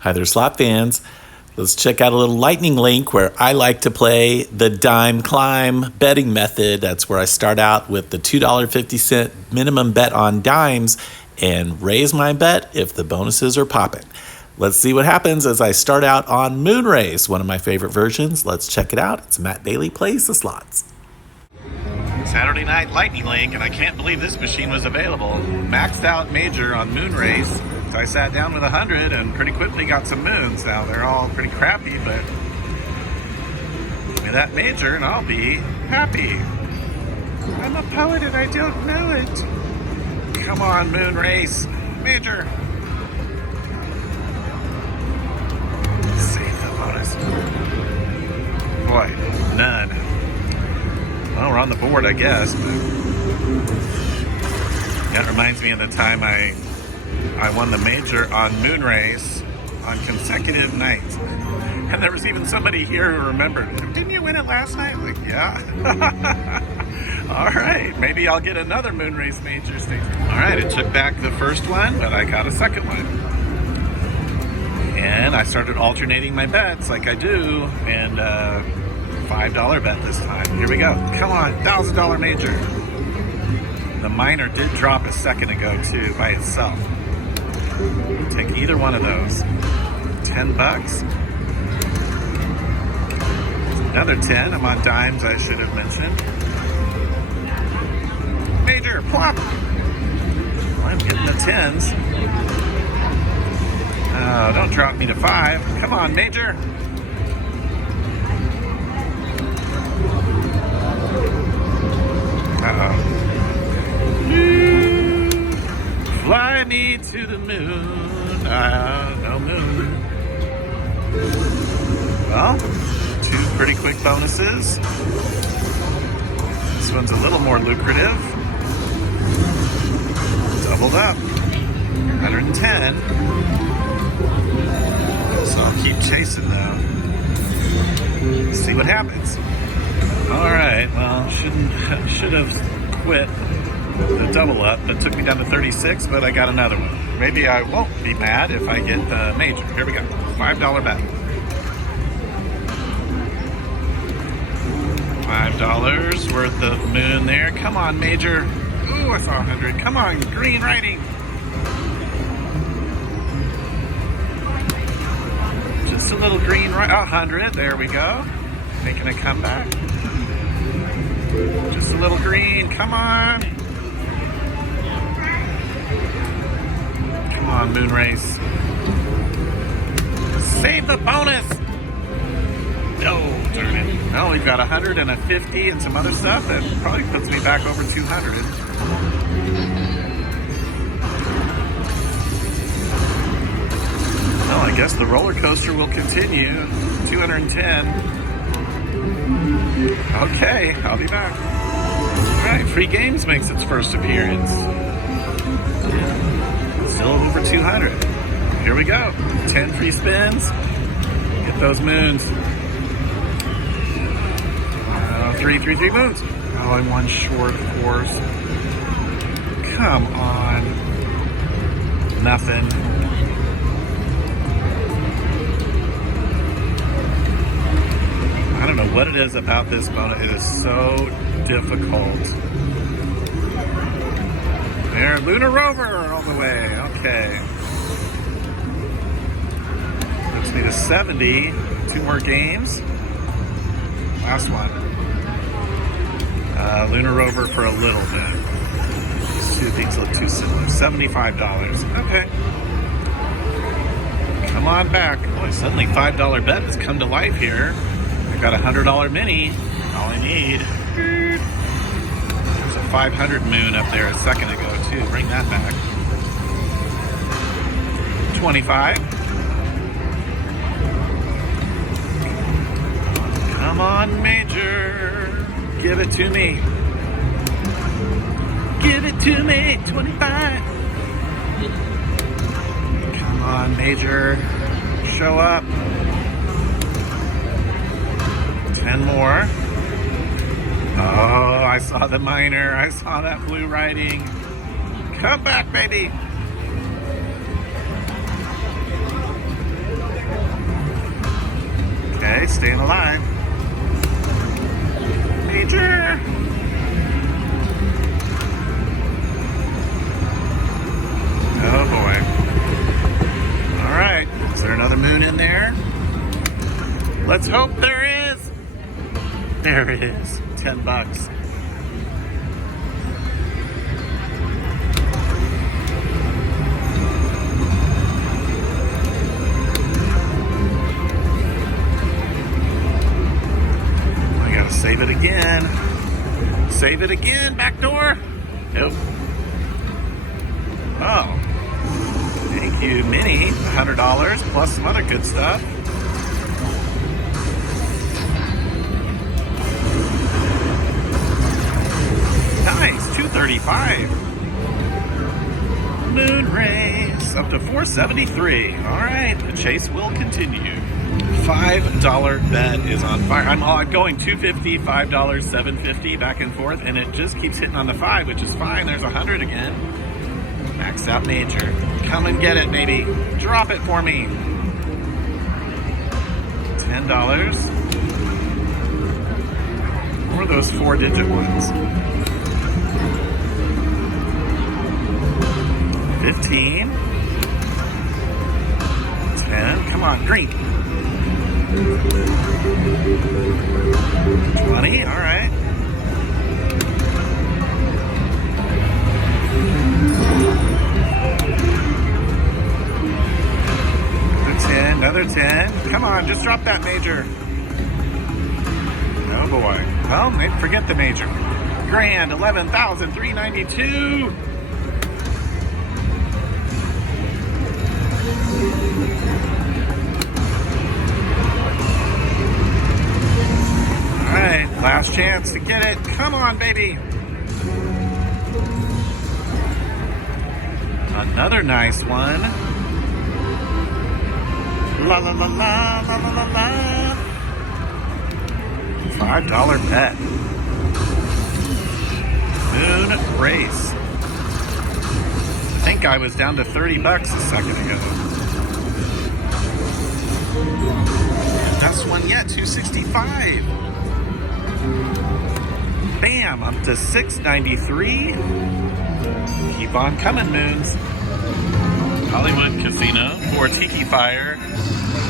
Hi there, slot fans. Let's check out a little lightning link where I like to play the dime climb betting method. That's where I start out with the $2.50 minimum bet on dimes and raise my bet if the bonuses are popping. Let's see what happens as I start out on Moonrace, one of my favorite versions. Let's check it out. It's Matt Daly Plays the Slots. Saturday Night Lightning Link, and I can't believe this machine was available. Maxed out major on Moonrace. So I sat down with 100 and pretty quickly got some moons. Now they're all pretty crappy, but give me that major and I'll be happy. I'm a poet and I don't know it. Come on, Moonrace. Major. Save the bonus. Boy, none. Well, we're on the board, I guess. But that reminds me of the time I won the major on Moonrace on consecutive nights. And there was even somebody here who remembered, didn't you win it last night? Like, yeah. All right, maybe I'll get another Moonrace major stakes. All right, it took back the first one, but I got a second one. And I started alternating my bets like I do, and $5 bet this time. Here we go. Come on, $1,000 major. The minor did drop a second ago too by itself. Take either one of those. $10. Another 10. I'm on dimes, I should have mentioned. Major, plop. Well, I'm getting the 10s. Oh, don't drop me to 5. Come on, major. Uh-oh. Fly me to the moon. No moon. Well, 2 pretty quick bonuses. This one's a little more lucrative. Doubled up. 110. So I'll keep chasing though. See what happens. All right. Well, should have quit the double up. That took me down to 36, but I got another one. Maybe I won't be mad if I get the major. Here we go. $5 bet. $5 worth of moon there. Come on, major. Ooh, I saw 100. Come on, green writing. Just a little green right. 100. There we go. Making a comeback. Just a little green. Come on. Come on, Moonrace. Save the bonus. No, darn it. Well, we've got 150 and some other stuff that probably puts me back over 200. Well, I guess the roller coaster will continue. 210. Okay, I'll be back. All right, Free Games makes its first appearance. Still over 200. Here we go. 10 free spins. Get those moons. 3 moons. Oh, I'm one short, of course. Come on. Nothing. I don't know what it is about this bonus. It is so difficult. There, Lunar Rover all the way. Okay. Puts me to 70. 2 more games. Last one. Lunar Rover for a little bit. These 2 things look too similar. $75. Okay. Come on back. Boy, suddenly $5 bet has come to life here. I got a $100 mini. All I need. There's a 500 moon up there a second ago too. Bring that back. 25. Come on, major. Give it to me. Give it to me. 25. Come on, major. Show up. 10 more. Oh, I saw the minor. I saw that blue writing. Come back, baby. staying alive. Major. Oh boy. All right. Is there another moon in there? Let's hope there is. There it is. $10. I gotta save it again. Save it again. Back door. Nope. Oh. Thank you, Minnie. $100 plus some other good stuff. Nice, $235. Moon race up to $473. All right, the chase will continue. $5 bet is on fire. I'm going $250, $5, $750 back and forth, and it just keeps hitting on the 5, which is fine. There's 100 again. Maxed out major. Come and get it, baby. Drop it for me. $10. Or those 4-digit ones. 15. 10. Come on, green. 20. All right. Another 10. Come on, just drop that major. Oh boy. Well, maybe forget the major. Grand, $11,392. All right, last chance to get it. Come on, baby. Another nice one. La la la la la la la la. $5 bet. Moon race. I think I was down to $30 a second ago. Best one yet, $265. Bam, up to $693. Keep on coming, moons. Hollywood Casino for Tiki Fire.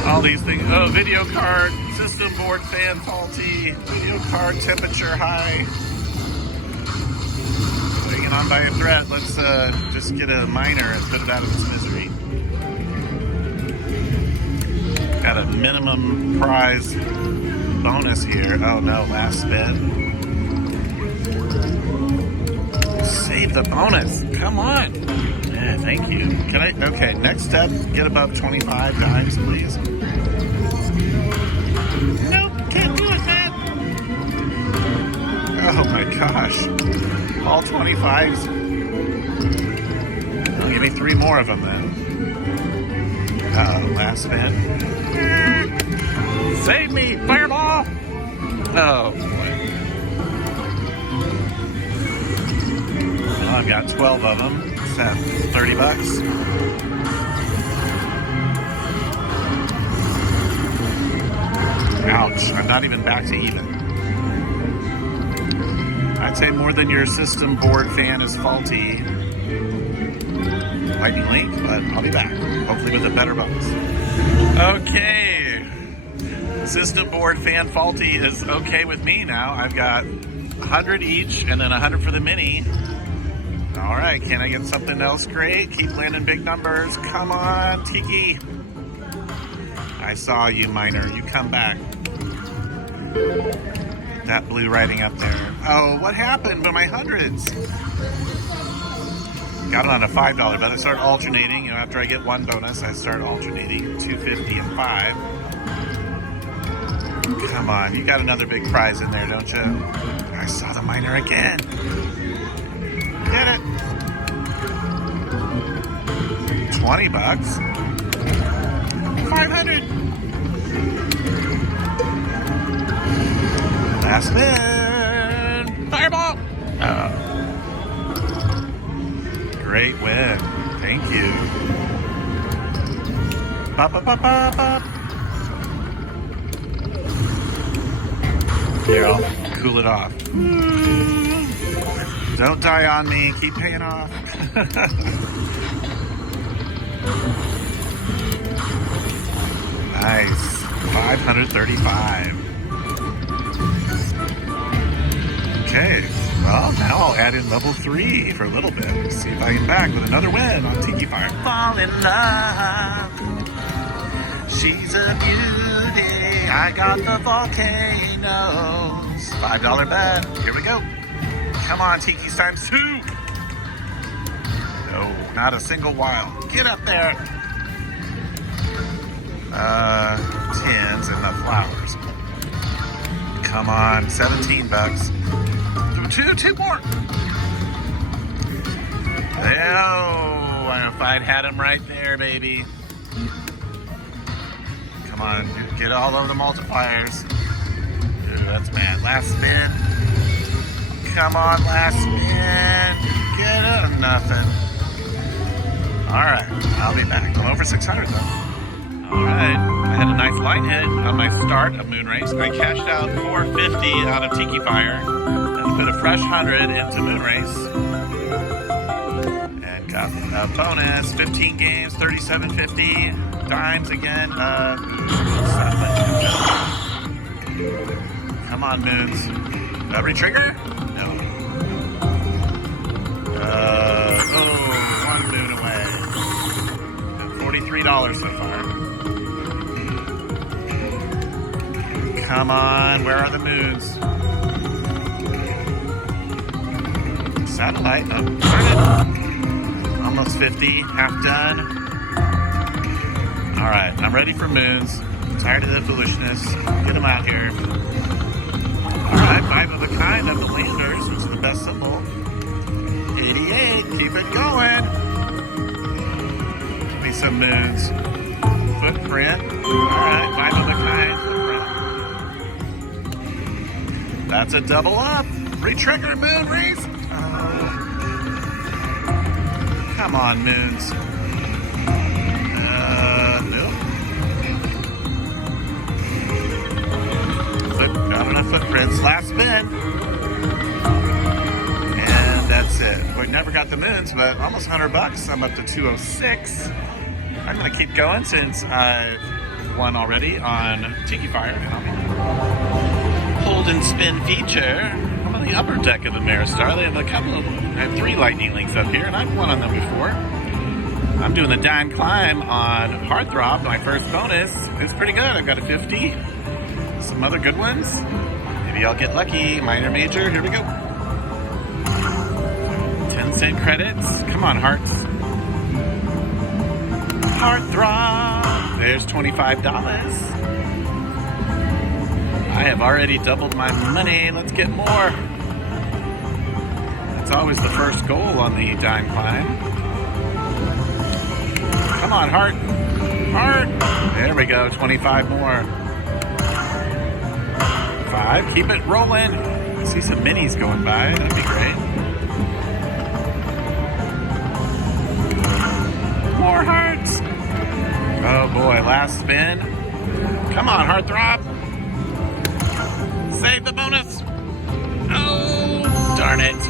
All these things. Oh, video card, system board fan faulty, video card temperature high. Hanging on by a thread. Let's just get a miner and put it out of its misery. Got a minimum prize bonus here. Oh no, last spin. Save the bonus. Come on. Yeah, thank you. Can I? Okay, next step, get above 25 times, please. Nope, can't do it, man. Oh my gosh. All 25s. Well, give me 3 more of them then. Last spin. Save me, fireball! Oh boy. Well, I've got 12 of them. $30. Ouch, I'm not even back to even. I'd say more than your system board fan is faulty. Lightning link, but I'll be back. Hopefully with a better bonus. Okay. System board fan faulty is okay with me now. I've got 100 each and then 100 for the mini. All right, can I get something else great? Keep landing big numbers. Come on, Tiki. I saw you, miner. You come back. That blue writing up there. Oh, what happened to my hundreds? Got it on a $5 bet. I start alternating. You know, after I get one bonus, I start alternating. 250 and 5. Come on, you got another big prize in there, don't you? I saw the miner again. Get it. $20. 500. Last spin. Fireball. Oh. Great win. Thank you. Pop, pop, pop, pop, pop. Here, I'll cool it off. Don't die on me. Keep paying off. Nice. 535. Okay. Well, now I'll add in level 3 for a little bit. See if I can back with another win on Tiki Fire. Fall in love. She's a beauty. I got the volcanoes. $5 bet. Here we go. Come on, Tiki's times 2. No, not a single wild. Get up there. Tins and the flowers. Come on, 17 bucks. Two more. Oh, if I'd had him right there, baby. Come on, get all over the multipliers. Ooh, that's bad. Last spin. Come on, last spin. Get up, nothing. All right, I'll be back. I'm over 600 though. All right, I had a nice light hit on my start of Moon Race. I cashed out 450 out of Tiki Fire and put a fresh 100 into Moon Race. And got a bonus, 15 games, 37.50. Dimes again. Come on, Moons. Retrigger? No. One Moon away. $43 so far. Come on, where are the moons? Satellite, no, started. Almost 50, half done. All right, I'm ready for moons. I'm tired of the foolishness. Get them out here. All right, 5 of a kind of the landers, which is the best symbol. 88, keep it going. Give me some moons. Footprint. All right, 5 of a kind. That's a double up. Retrigger Moon Race. Oh. Come on, moons. Nope. Not enough footprints. Last spin. And that's it. We never got the moons, but almost $100. I'm up to 206. I'm going to keep going since I've won already on Tiki Fire. And I'll be hold and spin feature. I'm on the upper deck of the Maristar. They have a couple of, I have 3 lightning links up here, and I've won on them before. I'm doing the dime climb on Throb, my first bonus. It's pretty good. I've got a 50. Some other good ones. Maybe I'll get lucky. Minor, major. Here we go. 10-cent credits. Come on, hearts. Throb. There's $25. I have already doubled my money. Let's get more. That's always the first goal on the dime climb. Come on, heart. Heart. There we go. 25 more. 5. Keep it rolling. See some minis going by. That'd be great. More hearts. Oh boy. Last spin. Come on, Throb. Save the bonus. Oh, darn it.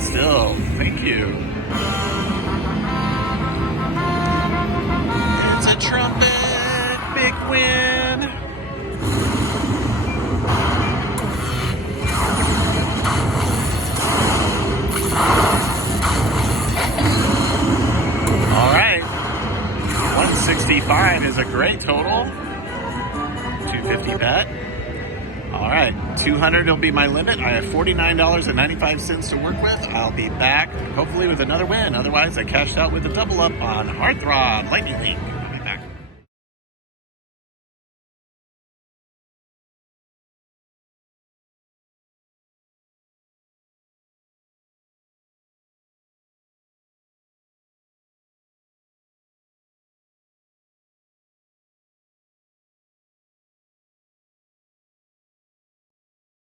Still, thank you. It's a trumpet. Big win. All right. 165 is a great total. 250 bet. All right, 200 will be my limit. I have $49.95 to work with. I'll be back, hopefully with another win. Otherwise, I cashed out with a double up on Throb Lightning Link.